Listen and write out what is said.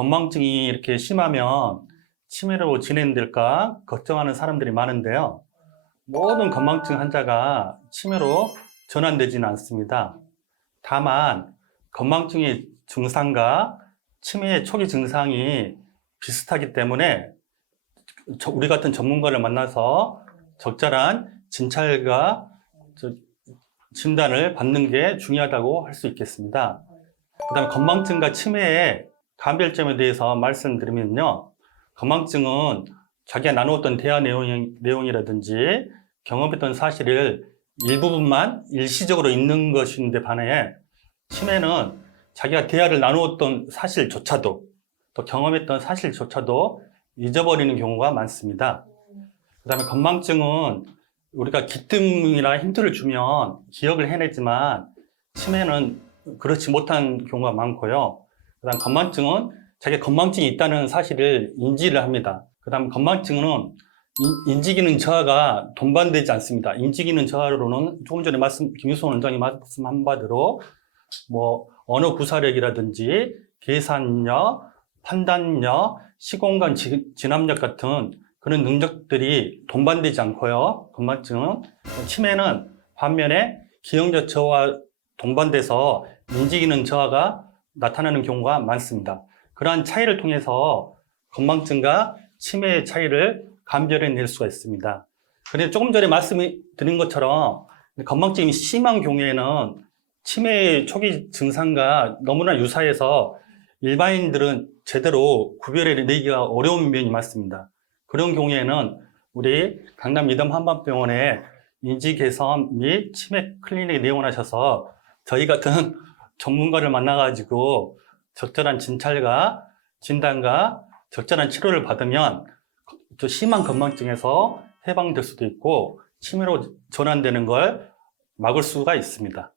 건망증이 이렇게 심하면 치매로 진행될까 걱정하는 사람들이 많은데요. 모든 건망증 환자가 치매로 전환되지는 않습니다. 다만 건망증의 증상과 치매의 초기 증상이 비슷하기 때문에 저- 우리 같은 전문가를 만나서 적절한 진찰과 저- 진단을 받는 게 중요하다고 할 수 있겠습니다. 그 다음에 건망증과 치매의 감별점에 대해서 말씀드리면요. 건망증은 자기가 나누었던 대화 내용, 내용이라든지 경험했던 사실을 일부분만 일시적으로 있는 것인데 반해 치매는 자기가 대화를 나누었던 사실조차도 또 경험했던 사실조차도 잊어버리는 경우가 많습니다. 그 다음에 건망증은 우리가 기뜸이나 힌트를 주면 기억을 해내지만 치매는 그렇지 못한 경우가 많고요. 그 다음 건망증은 자기가 건망증이 있다는 사실을 인지를 합니다. 그 다음 건망증은 인- 인지기능 저하가 동반되지 않습니다. 인지기능 저하로는 조금 전에 말씀, 김유선 원장이 말씀한 바대로 뭐 언어 구사력이라든지 계산력, 판단력, 시공간 지- 진압력 같은 그런 능력들이 동반되지 않고요. 건망증은 치매는 반면에 기억력 저하 동반돼서 인지기능 저하가 나타나는 경우가 많습니다. 그러한 차이를 통해서 건망증과 치매의 차이를 감별해낼 수가 있습니다. 그런데 조금 전에 말씀드린 것처럼 건망증이 심한 경우에는 치매의 초기 증상과 너무나 유사해서 일반인들은 제대로 구별해 내기가 어려운 면이 많습니다. 그런 경우에는 우리 강남 이담 한방병원에 인지 개선 및 치매 클리닉에 내원하셔서 저희 같은 전문가를 만나가지고 적절한 진찰과 진단과 적절한 치료를 받으면 또 심한 건망증에서 해방될 수도 있고 치매로 전환되는 걸 막을 수가 있습니다.